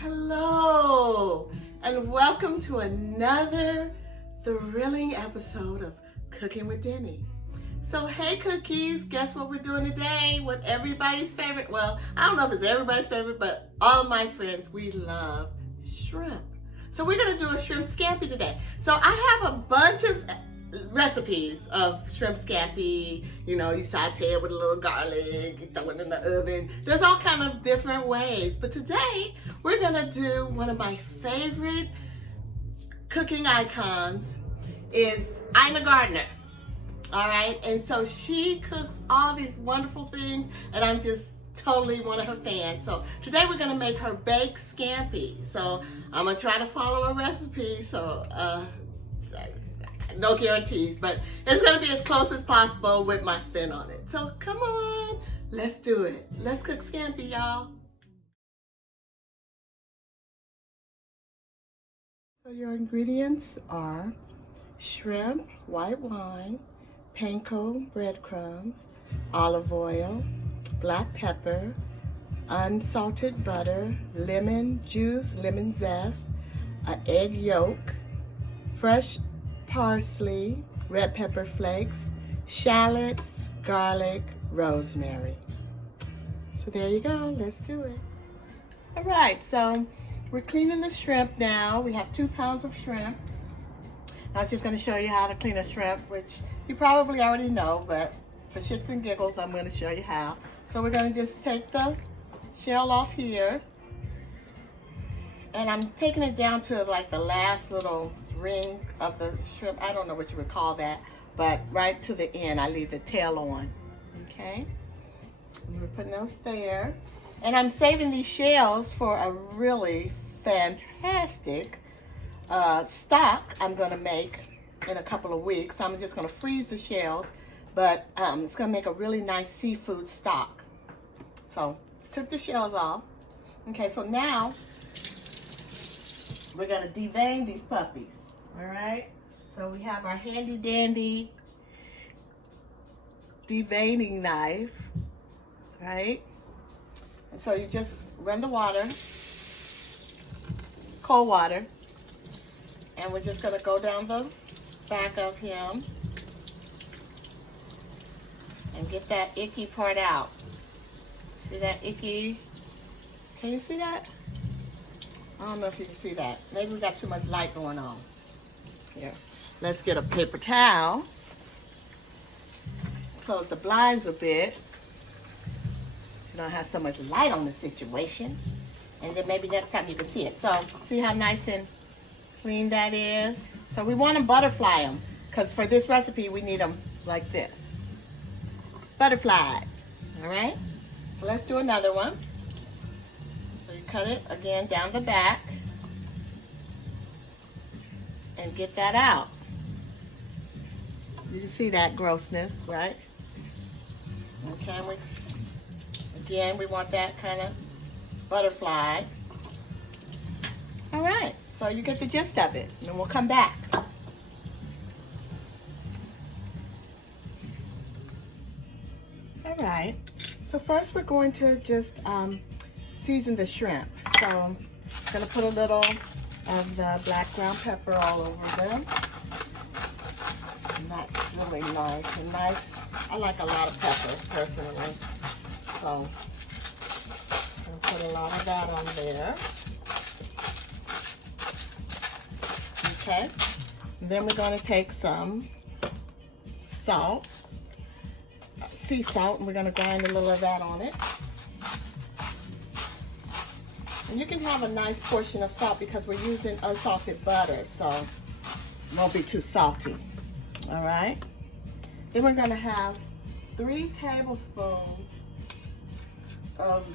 Hello, and welcome to another thrilling episode of Cooking with Denny. So, hey cookies, guess what we're doing today? What everybody's favorite, well, I don't know if it's everybody's favorite, but all my friends, we love shrimp. So we're gonna do a shrimp scampi today. So I have a bunch of recipes of shrimp scampi. You know, you saute it with a little garlic, you throw it in the oven. There's all kind of different ways. But today, we're gonna do one of my favorite cooking icons is Ina Gardner. All right, and so she cooks all these wonderful things, and I'm just totally one of her fans. So today we're gonna make her baked scampi. So I'm gonna try to follow a recipe. So no guarantees, but it's gonna be as close as possible with my spin on it. So come on, let's do it. Let's cook scampi, y'all. So your ingredients are shrimp, white wine, panko breadcrumbs, olive oil, black pepper, unsalted butter, lemon juice, lemon zest, an egg yolk, fresh parsley, red pepper flakes, shallots, garlic, rosemary. So there you go, let's do it. All right, so we're cleaning the shrimp now. We have 2 pounds of shrimp. I was just gonna show you how to clean a shrimp, which you probably already know, but for shits and giggles, I'm gonna show you how. So we're gonna just take the shell off here, and I'm taking it down to like the last little ring of the shrimp. I don't know what you would call that, but right to the end, I leave the tail on, okay? And we're putting those there. And I'm saving these shells for a really fantastic stock I'm gonna make in a couple of weeks. So I'm just gonna freeze the shells, but it's gonna make a really nice seafood stock. So took the shells off. Okay, so now we're gonna devein these puppies. All right, so we have our handy dandy deveining knife, right? And so you just run the water, cold water, and we're just gonna go down the back of him and get that icky part out. See that icky? Can you see that? I don't know if you can see that. Maybe we got too much light going on. Here, let's get a paper towel. Close the blinds a bit so you don't have so much light on the situation. And then maybe next time you can see it. So see how nice and clean that is? So we want to butterfly them, because for this recipe we need them like this. Butterfly. All right? So let's do another one. So you cut it again down the back and get that out. You can see that grossness, right? Okay, we want that kind of butterfly. All right, so you get the gist of it, and then we'll come back. All right, so first we're going to just season the shrimp. So I'm gonna put a little of the black ground pepper all over them. And that's really nice and nice. I like a lot of pepper personally. So I'm gonna put a lot of that on there. Okay. And then we're gonna take some salt, sea salt, and we're gonna grind a little of that on it. And you can have a nice portion of salt because we're using unsalted butter, so it won't be too salty. All right. Then we're gonna have 3 tablespoons of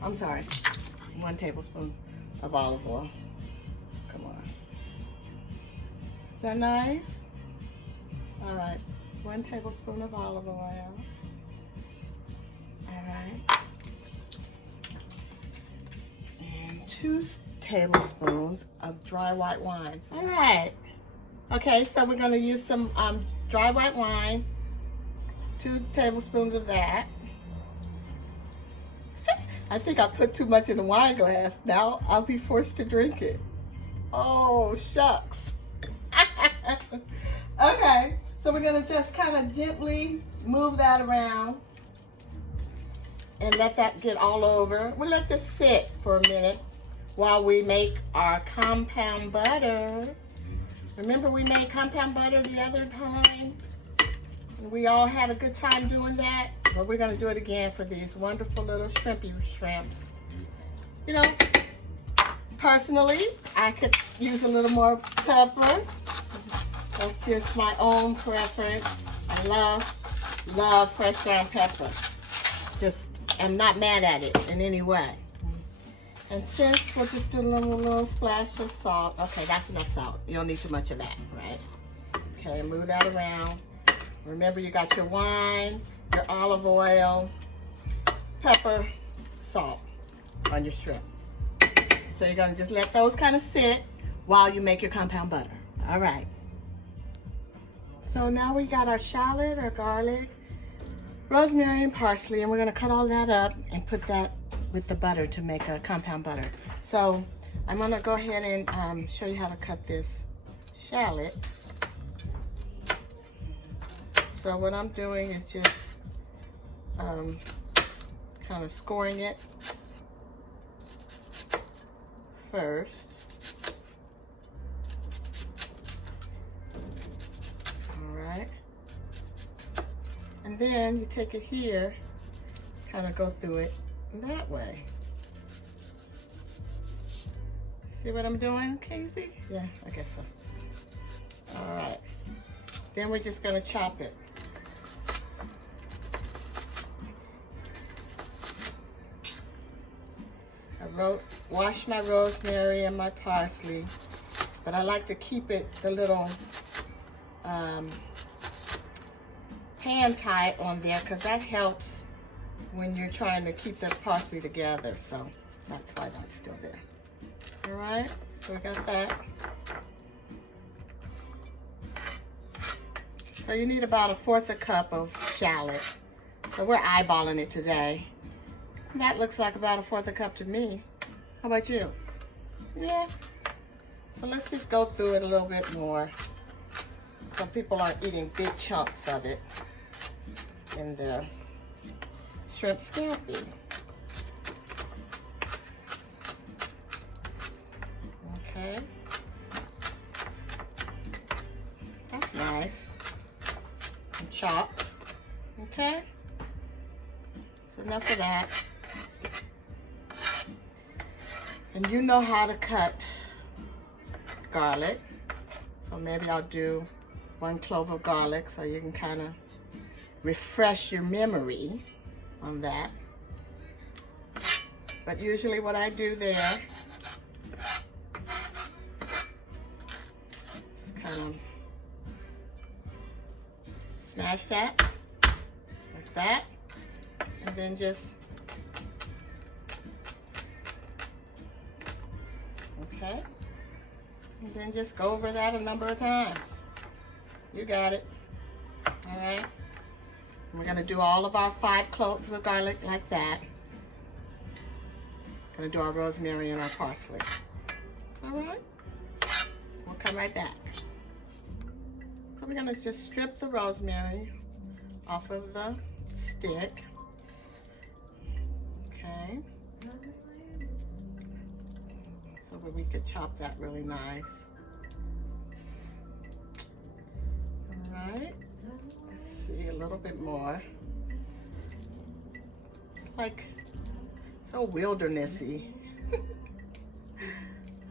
1 tablespoon of olive oil. Come on. Is that nice? All right. 1 tablespoon of olive oil. All right. 2 tablespoons of dry white wine. All right. Okay, so we're going to use some dry white wine, 2 tablespoons of that. I think I put too much in the wine glass. Now I'll be forced to drink it. Oh, shucks. Okay, so we're gonna just kind of gently move that around and let that get all over. We'll let this sit for a minute while we make our compound butter. Remember we made compound butter the other time? We all had a good time doing that. Well, we're gonna do it again for these wonderful little shrimpy shrimps. You know, personally, I could use a little more pepper. That's just my own preference. I love fresh ground pepper. Just, I'm not mad at it in any way. And since we'll just do a little splash of salt. Okay, that's enough salt. You don't need too much of that, right? Okay, move that around. Remember, you got your wine, your olive oil, pepper, salt on your shrimp. So you're gonna just let those kind of sit while you make your compound butter. All right. So now we got our shallot, our garlic, rosemary, and parsley, and we're gonna cut all that up and put that with the butter to make a compound butter. So I'm gonna go ahead and show you how to cut this shallot. So what I'm doing is just kind of scoring it first. All right. And then you take it here, kind of go through it that way. See what I'm doing, Casey? Yeah, I guess so. All right. Then we're just gonna chop it. I washed my rosemary and my parsley, but I like to keep it the little hand tie on there because that helps when you're trying to keep the parsley together. So that's why that's still there. All right, so we got that. So you need about 1/4 cup of shallot. So we're eyeballing it today. That looks like about 1/4 cup to me. How about you? Yeah. So let's just go through it a little bit more. Some people aren't eating big chunks of it in their shrimp scampi. Okay. That's nice. And chopped. Okay. So enough of that. And you know how to cut garlic. So maybe I'll do 1 clove of garlic so you can kind of refresh your memory on that. But usually what I do there is kind of smash that, like that, and then just, okay, and then just go over that a number of times. You got it. All right. And we're gonna do all of our 5 cloves of garlic like that. Gonna do our rosemary and our parsley. All right. We'll come right back. So we're gonna just strip the rosemary off of the stick. Okay. So that we could chop that really nice. All right. Let's see a little bit more. It's like so wildernessy.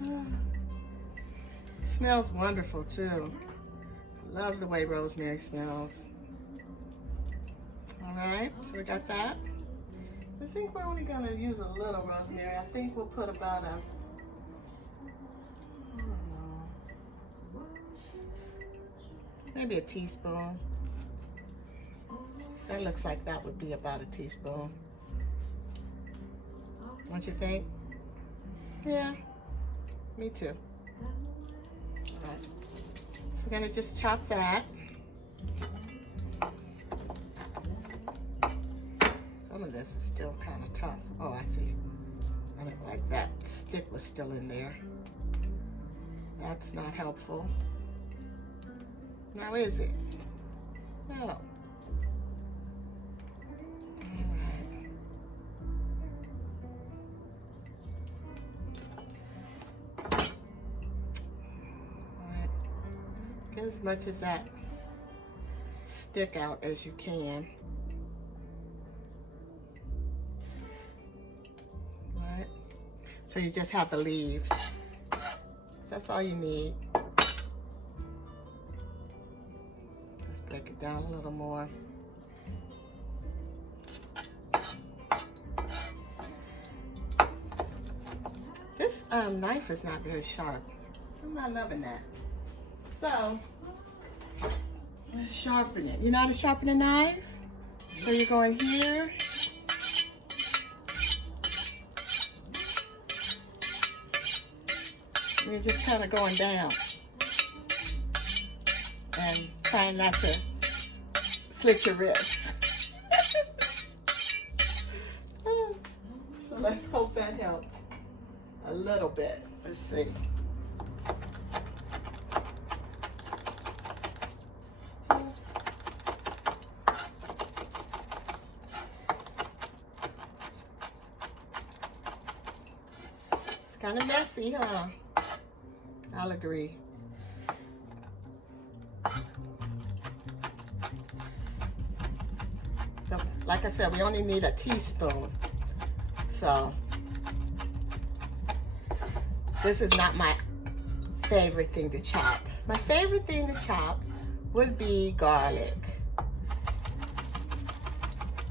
It smells wonderful too. Love the way rosemary smells. All right, so we got that. I think we're only gonna use a little rosemary. I think we'll put about a, I don't know, maybe a teaspoon. That looks like that would be about a teaspoon. Don't you think? Yeah, me too. All right. So we're gonna just chop that. So Some of this is still kind of tough. Oh, I see. I look like that stick was still in there. That's not helpful. Now is it? No. Get as much as that stick out as you can. Alright. So you just have the leaves. That's all you need. Let's break it down a little more. This knife is not very sharp. I'm not loving that. So, let's sharpen it. You know how to sharpen a knife? So you're going here. And you're just kind of going down. And trying not to slit your wrist. So let's hope that helped a little bit. Let's see. Kind of messy, huh? I'll agree. So, like I said, we only need a teaspoon. So, this is not my favorite thing to chop. My favorite thing to chop would be garlic.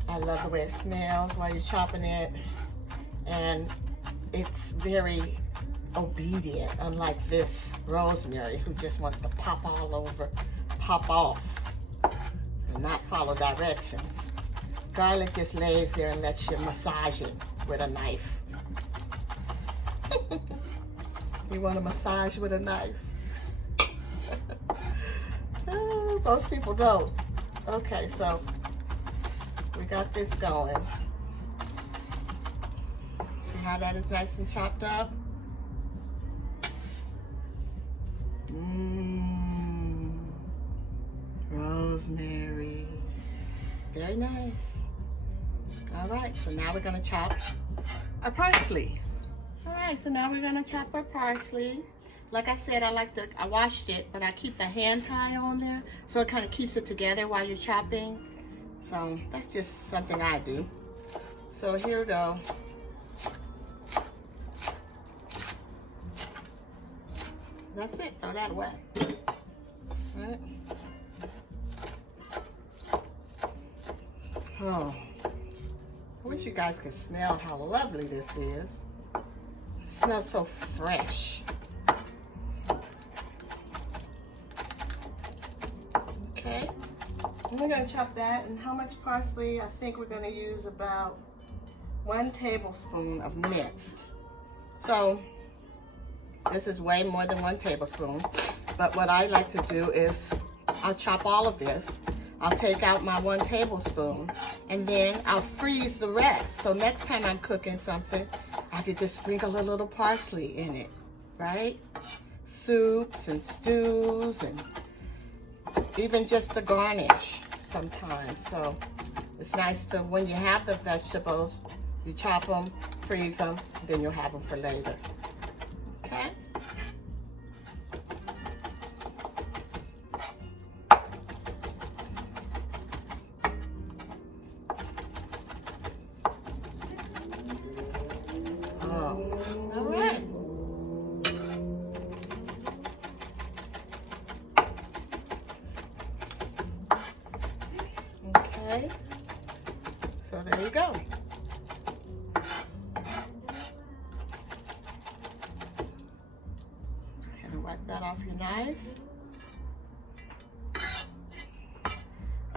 I love the way it smells while you're chopping it. And it's very obedient, unlike this rosemary who just wants to pop all over, pop off, and not follow directions. Garlic just lays there and lets you massage it with a knife. You want to massage with a knife? Most people don't. Okay, so we got this going. How that is nice and chopped up. Rosemary. Very nice. All right, so now we're gonna chop our parsley. All right, so now we're gonna chop our parsley. Like I said, I washed it, but I keep the hand tie on there, so it kind of keeps it together while you're chopping. So that's just something I do. So here we go. That's it, throw that away. All right. Oh, I wish you guys could smell how lovely this is. It smells so fresh. Okay, and we're gonna chop that. And how much parsley? I think we're gonna use about 1 tablespoon of minced. So, this is way more than 1 tablespoon, but what I like to do is I'll chop all of this. I'll take out my 1 tablespoon and then I'll freeze the rest. So next time I'm cooking something, I could just sprinkle a little parsley in it, right? Soups and stews and even just the garnish sometimes. So it's nice to, when you have the vegetables, you chop them, freeze them, then you'll have them for later. Okay. Oh, all right. Okay. So there you go. Wipe that off your knife.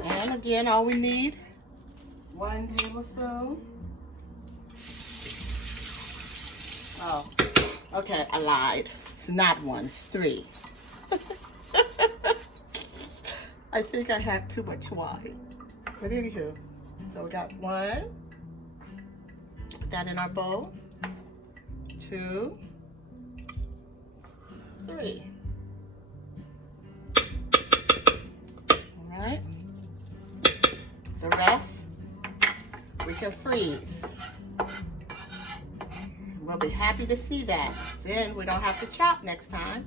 And again, all we need, 1 tablespoon. Oh, okay, I lied. It's not 1, it's 3. I think I had too much wine. But anywho, so we got 1, that in our bowl. 2, 3. All right. The rest we can freeze. We'll be happy to see that. Then we don't have to chop next time.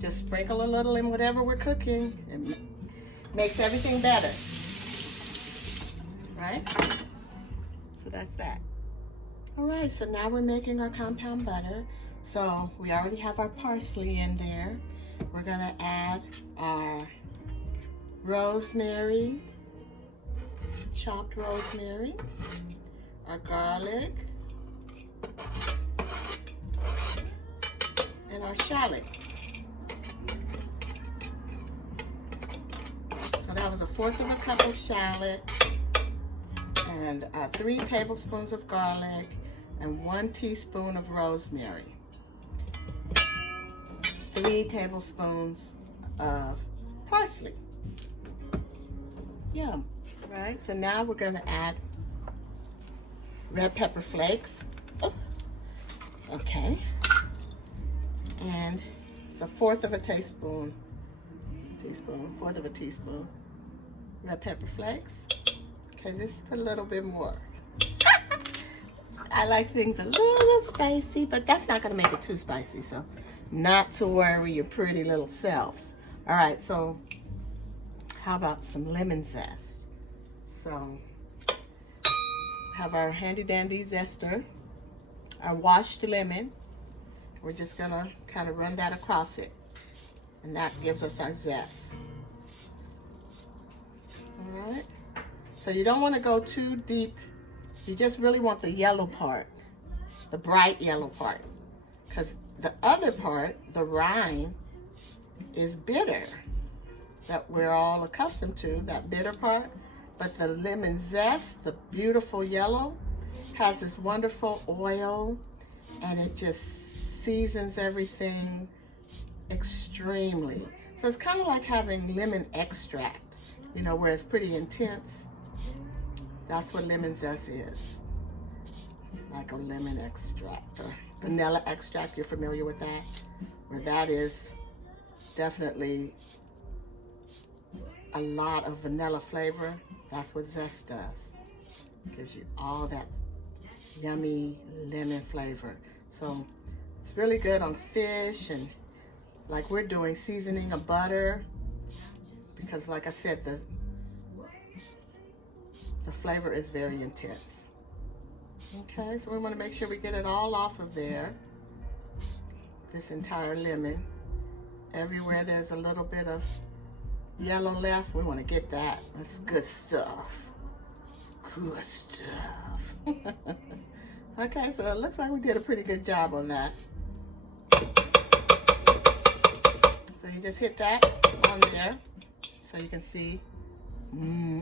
Just sprinkle a little in whatever we're cooking. It makes everything better. Right? So that's that. All right, so now we're making our compound butter. So we already have our parsley in there. We're gonna add our rosemary, chopped rosemary, our garlic, and our shallot. So that was 1/4 cup of shallot, and 3 tablespoons of garlic, and 1 teaspoon of rosemary. 3 tablespoons of parsley. Yum, right? So now we're gonna add red pepper flakes. Oh, okay. And it's 1/4 teaspoon, 1/4 teaspoon red pepper flakes. Okay, just put a little bit more. I like things a little spicy, but that's not gonna make it too spicy, so not to worry your pretty little selves. All right, so how about some lemon zest? So have our handy dandy zester, our washed lemon. We're just gonna kind of run that across it, and that gives us our zest. All right, so you don't want to go too deep. You just really want the yellow part, the bright yellow part, because the other part, the rind, is bitter, that we're all accustomed to, that bitter part. But the lemon zest, the beautiful yellow, has this wonderful oil, and it just seasons everything extremely. So it's kind of like having lemon extract, you know, where it's pretty intense. That's what lemon zest is. Like a lemon extract or vanilla extract, you're familiar with that? Where that is definitely a lot of vanilla flavor. That's what zest does. Gives you all that yummy lemon flavor. So it's really good on fish, and like we're doing, seasoning a butter, because like I said, the flavor is very intense. Okay, so we want to make sure we get it all off of there. This entire lemon. Everywhere there's a little bit of yellow left, we want to get that. That's good stuff. Good stuff. Okay, so it looks like we did a pretty good job on that. So you just hit that on there so you can see.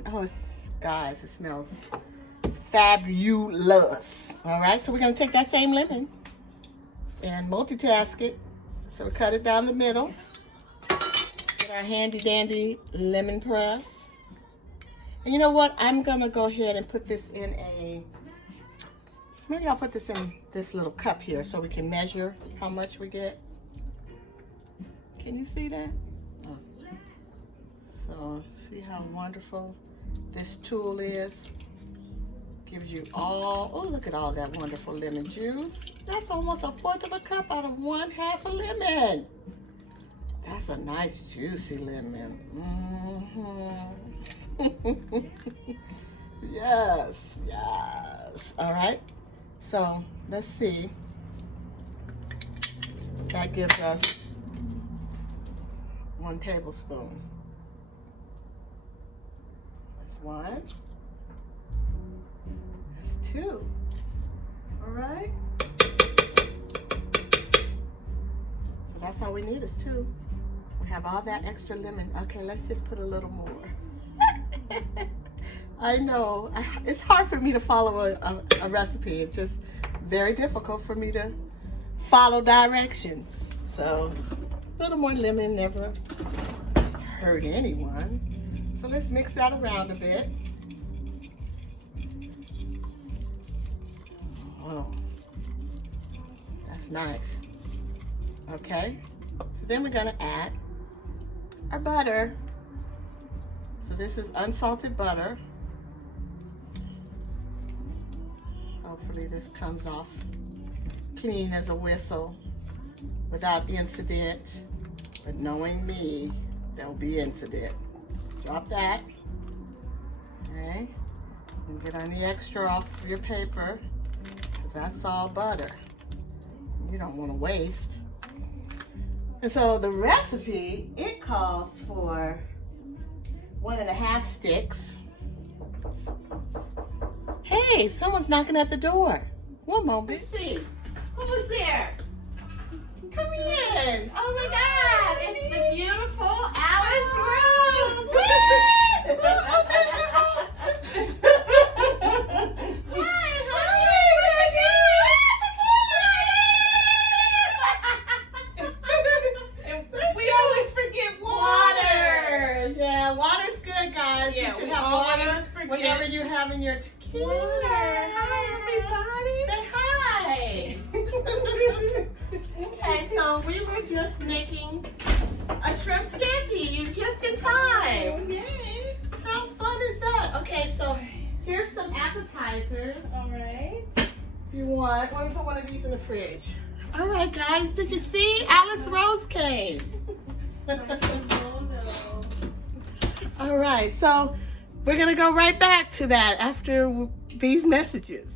Oh, guys, it smells fabulous. All right, so we're going to take that same lemon and multitask it. So we cut it down the middle. Get our handy dandy lemon press. And you know what? I'm going to go ahead and put this in maybe I'll put this in this little cup here so we can measure how much we get. Can you see that? Oh. So see how wonderful this tool is. Gives you all, oh, look at all that wonderful lemon juice. That's almost 1/4 cup out of 1/2 a lemon. That's a nice juicy lemon. Yes, yes. All right, so let's see. That gives us 1 tablespoon. That's 1. 2. All right. So that's all we need is 2. We have all that extra lemon. Okay, let's just put a little more. I know it's hard for me to follow a recipe. It's just very difficult for me to follow directions. So a little more lemon never hurt anyone. So let's mix that around a bit. Oh, that's nice. Okay, so then we're gonna add our butter. So this is unsalted butter. Hopefully this comes off clean as a whistle without incident. But knowing me, there'll be incident. Drop that. Okay. And get any extra off of your paper, because that's all butter. You don't want to waste. And so the recipe, it calls for 1.5 sticks. Hey, someone's knocking at the door. One moment. Let's see. Who was there? Come in. Oh my God. It's the beautiful Alice Rose. We always forget water. Yeah, water's good, guys. Yeah, you should we have always water forget whenever you're having your tequila. Water. Hi, Say hi. Okay, so we were just making a shrimp scampi. You're just in time. Okay. How fun is that? Okay, so here's some appetizers. All right. If you want, let me put one of these in the fridge. All right, guys, did you see? Alice Rose came. All right, so we're gonna go right back to that after these messages.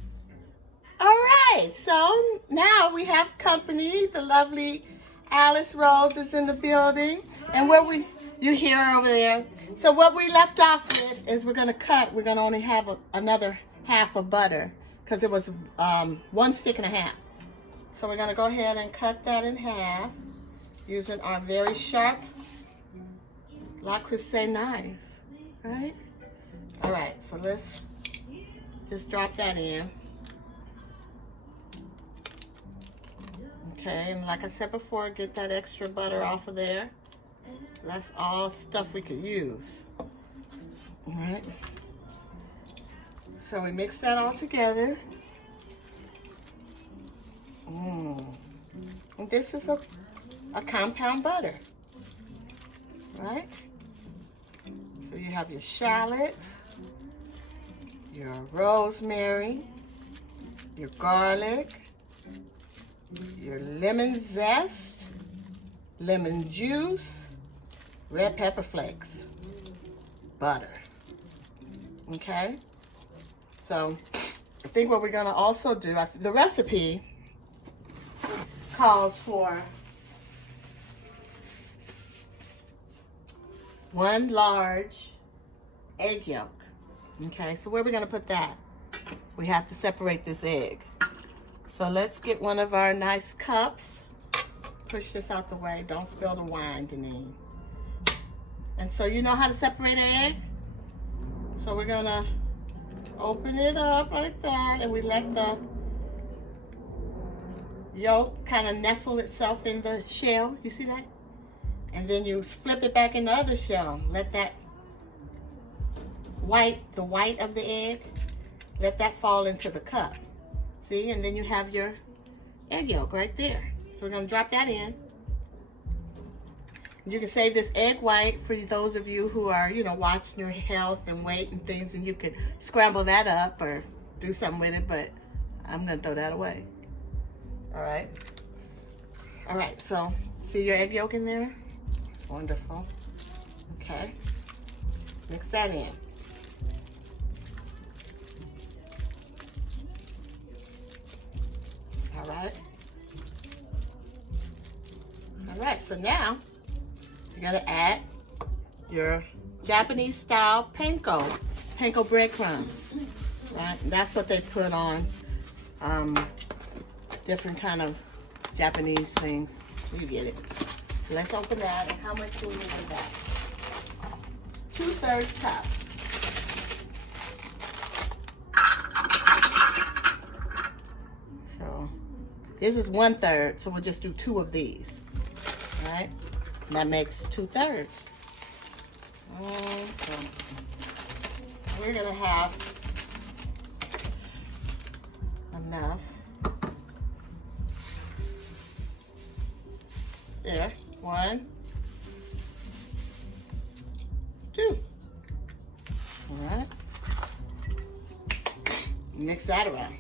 All right, so now we have company. The lovely Alice Rose is in the building, and you hear her over there. So what we left off with is we're gonna cut. We're gonna only have another half of butter because it was 1.5 sticks. So we're gonna go ahead and cut that in half using our very sharp La Creuset knife, right? All right, so let's just drop that in. Okay, and like I said before, get that extra butter off of there. That's all stuff we could use. All right. So we mix that all together. And this is a compound butter, right? So you have your shallots, your rosemary, your garlic, your lemon zest, lemon juice, red pepper flakes, butter. Okay? So I think what we're gonna also do, the recipe calls for 1 large egg yolk. Okay, so where are we gonna put that? We have to separate this egg. So let's get one of our nice cups. Push this out the way. Don't spill the wine, Deneen. And so you know how to separate an egg? So we're gonna open it up like that, and we let the yolk kind of nestle itself in the shell. You see that? And then you flip it back in the other shell. Let that the white of the egg, let that fall into the cup. See? And then you have your egg yolk right there. So we're gonna drop that in. You can save this egg white for those of you who are, watching your health and weight and things, and you could scramble that up or do something with it, but I'm gonna throw that away. All right. All right, so see your egg yolk in there? Wonderful. Okay. Mix that in. All right. All right, so now you gotta add your Japanese style panko breadcrumbs. Right? And that's what they put on different kind of Japanese things. You get it. So let's open that. And how much do we need of that? 2/3 cup. So this is 1/3, so we'll just do 2 of these. All right? And that makes 2/3. So we're gonna have enough There. 1, 2. All right. Mix that around.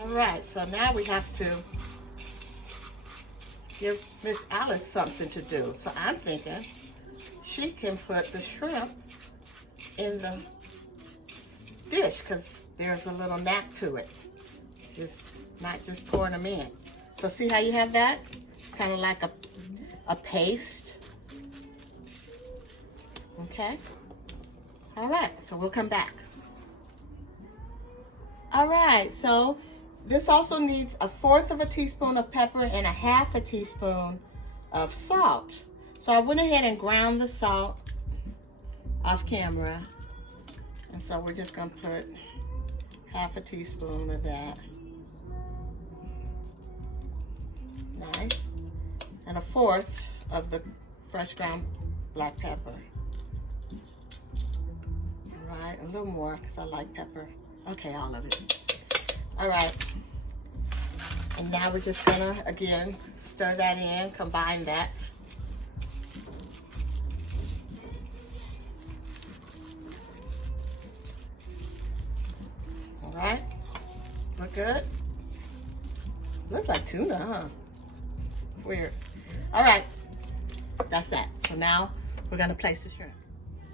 All right, so now we have to give Miss Alice something to do. So I'm thinking she can put the shrimp in the dish because there's a little knack to it. Not just pouring them in. So see how you have that? It's kind of like a paste. Okay. All right, so we'll come back. All right, so this also needs 1/4 teaspoon of pepper and 1/2 teaspoon of salt. So I went ahead and ground the salt off camera. And so we're just gonna put 1/2 teaspoon of that. Nice. And 1/4 of the fresh ground black pepper. All right, a little more because I like pepper. Okay, all of it. All right. And now we're just gonna, again, stir that in, combine that. All right, look good. Looks like tuna, huh? It's weird. All right, that's that. So now we're gonna place the shrimp.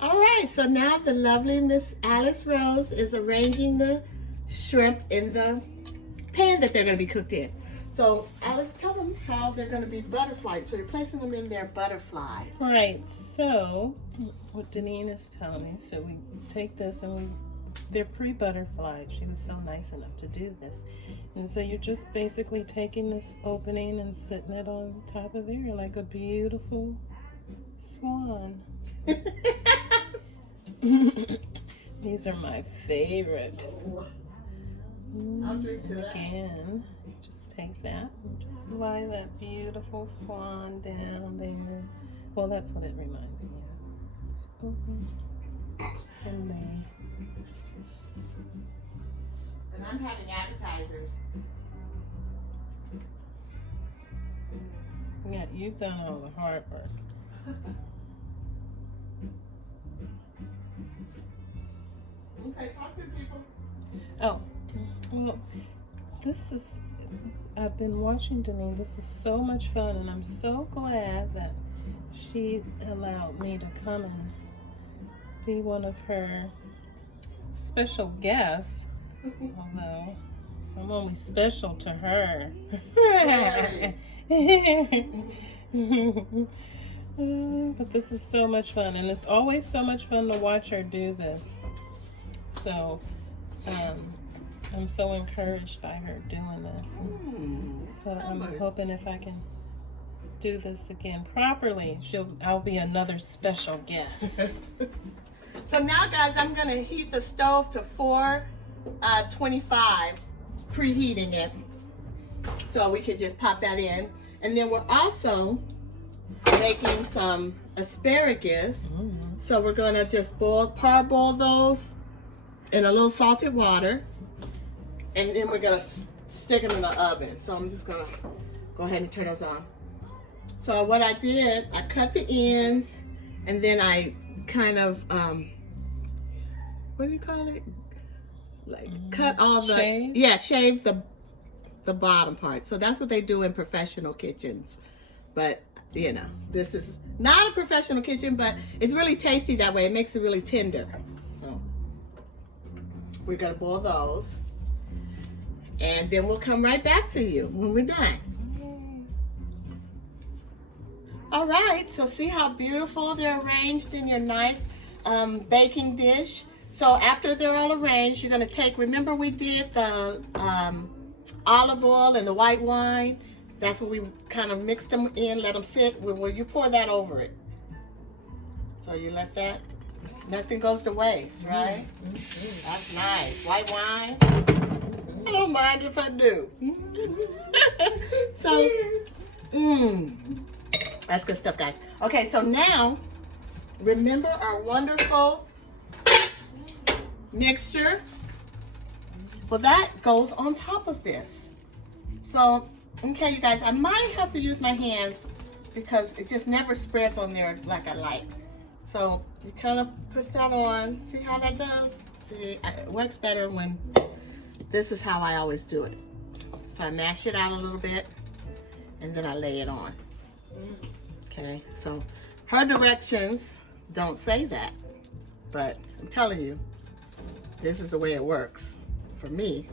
All right, so now the lovely Miss Alice Rose is arranging the shrimp in the pan that they're gonna be cooked in. So Alice, tell them how they're gonna be butterflied. So you're placing them in their butterfly. Right, so what Deneen is telling me, so we take this and they're pre-butterflied. She was so nice enough to do this. And so you're just basically taking this opening and sitting it on top of there like a beautiful swan. These are my favorite. I'll drink to that. Again, just take that and just lie that beautiful swan down there. Well, that's what it reminds me of. Just open and lay. And I'm having appetizers. Yeah, you've done all the hard work. Okay, talk to people. Oh, well, I've been watching Deneen. This is so much fun, and I'm so glad that she allowed me to come and be one of her special guests, although I'm only special to her. But this is so much fun, and it's always so much fun to watch her do this. So I'm so encouraged by her doing this. So I'm hoping if I can do this again properly, I'll be another special guest. So now, guys, I'm going to heat the stove to 425, preheating it, so we can just pop that in. And then we're also making some asparagus. So we're going to just parboil those in a little salted water, and then we're going to stick them in the oven. So I'm just going to go ahead and turn those on. So what I did, I cut the ends, and then I kind of what do you call it? Like cut all the shave the bottom part. So that's what they do in professional kitchens. But you know, this is not a professional kitchen, but it's really tasty that way. It makes it really tender. So we're gonna boil those, and then we'll come right back to you when we're done. All right, so see how beautiful they're arranged in your nice baking dish. So after they're all arranged, you're gonna take, remember we did the olive oil and the white wine? That's what we kind of mixed them in, let them sit. Well, you pour that over it. So you let that, nothing goes to waste, right? That's nice. White wine. I don't mind if I do. So, that's good stuff, guys. Okay, so now, remember our wonderful mixture. Well, that goes on top of this. So, okay, you guys, I might have to use my hands because it just never spreads on there like I like. So you kind of put that on. See how that does? See, it works better when this is how I always do it. So I mash it out a little bit and then I lay it on. Okay, so her directions don't say that, but I'm telling you, this is the way it works for me.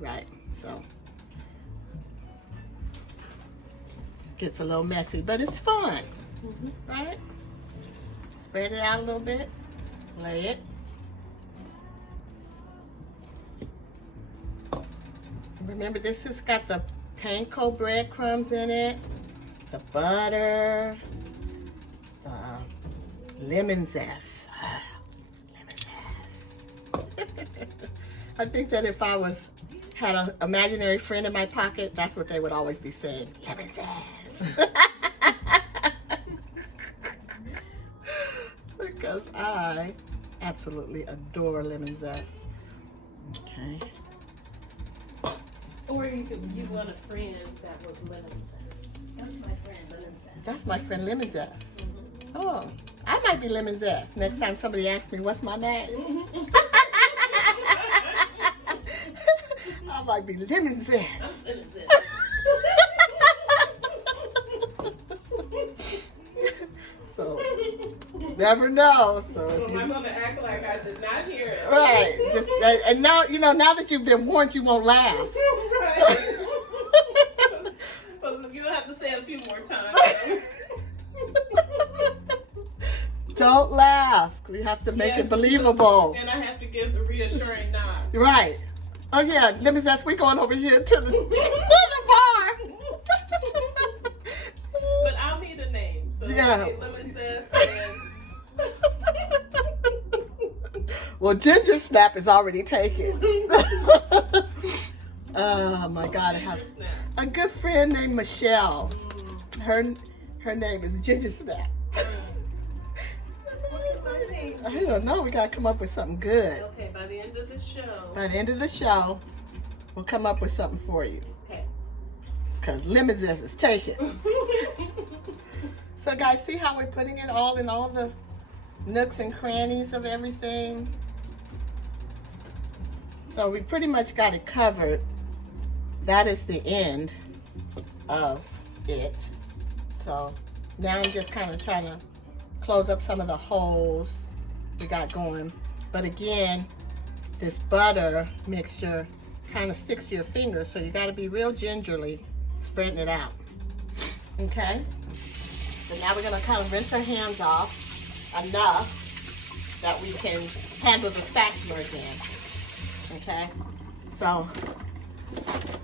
Right, so gets a little messy, but it's fun, right? Spread it out a little bit, lay it. Remember, this has got the panko breadcrumbs in it, the butter, the lemon zest. Lemon zest. I think that if I had an imaginary friend in my pocket, that's what they would always be saying. Lemon zest. Because I absolutely adore lemon zest. Okay. Or you want a friend that was lemon zest. That's my friend, lemon zest. That's my friend, lemon zest. Oh, I might be lemon zest next time somebody asks me what's my name. I might be lemon zest. So, never know. So I'm gonna act like I did not hear it. Right. Just, and now, now that you've been warned, you won't laugh. Right. But you'll have to say a few more times. Don't laugh. We have to make it believable. And I have to give the reassuring nod. Right. Oh yeah, let me ask. We're going over here to the bar. But I'll need a name. So Yeah. Lemon zest and Well, ginger snap is already taken. Oh my God, I have a good friend named Michelle. Her name is Ginger Snap. I don't know. We gotta come up with something good. Okay, by the end of the show. By the end of the show, we'll come up with something for you. Okay. Because lemon zest is taken. So guys, see how we're putting it all in all the nooks and crannies of everything? So we pretty much got it covered. That is the end of it. So now I'm just kind of trying to close up some of the holes we got going. But again, this butter mixture kind of sticks to your fingers, so you got to be real gingerly spreading it out. Okay? So now we're going to kind of rinse our hands off enough that we can handle the spatula again. Okay? So,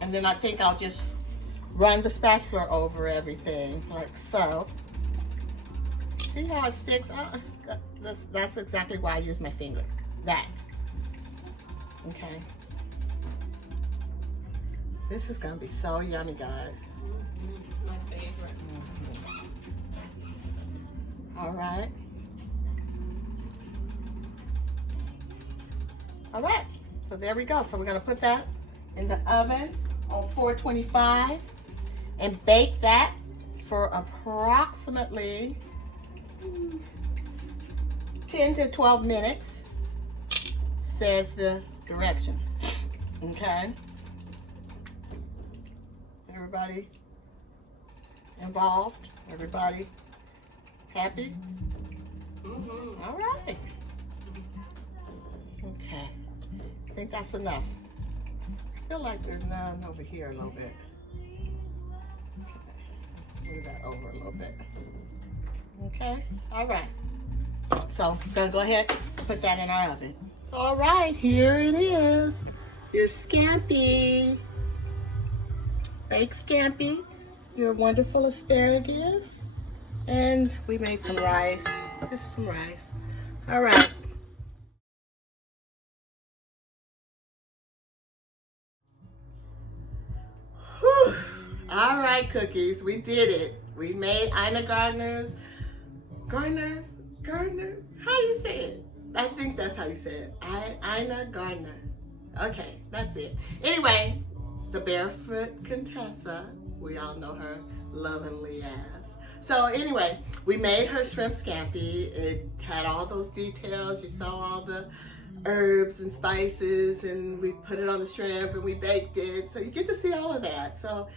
and then I think I'll just run the spatula over everything like so. See how it sticks? That's exactly why I use my fingers. That. Okay. This is gonna be so yummy, guys. My favorite. All right. All right. So there we go. So we're gonna put that in the oven on 425 and bake that for approximately 10 to 12 minutes, says the directions. Okay? Everybody involved? Everybody happy? All right. Okay. I think that's enough. I feel like there's none over here a little bit. Okay. Move that over a little bit. Okay, all right. So I'm gonna go ahead and put that in our oven. All right, here it is. Your scampi. Baked scampi. Your wonderful asparagus. And we made some rice. Just some rice. All right. Whew. All right, cookies. We did it. We made Ina Gardner's. Gardner? How you say it? I think that's how you say it. Ina Gardner. Okay, that's it. Anyway, the Barefoot Contessa, we all know her lovingly as. So anyway, we made her shrimp scampi. It had all those details. You saw all the herbs and spices, and we put it on the shrimp and we baked it. So you get to see all of that. So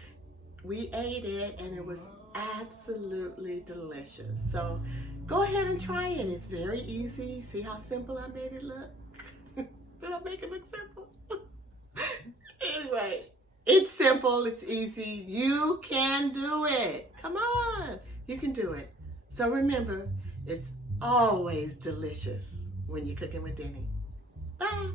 we ate it and it was absolutely delicious. So go ahead and try it. It's very easy. See how simple I made it look? Did I make it look simple? Anyway, it's simple, it's easy. You can do it. Come on, you can do it. So remember, it's always delicious when you're cooking with Denny. Bye.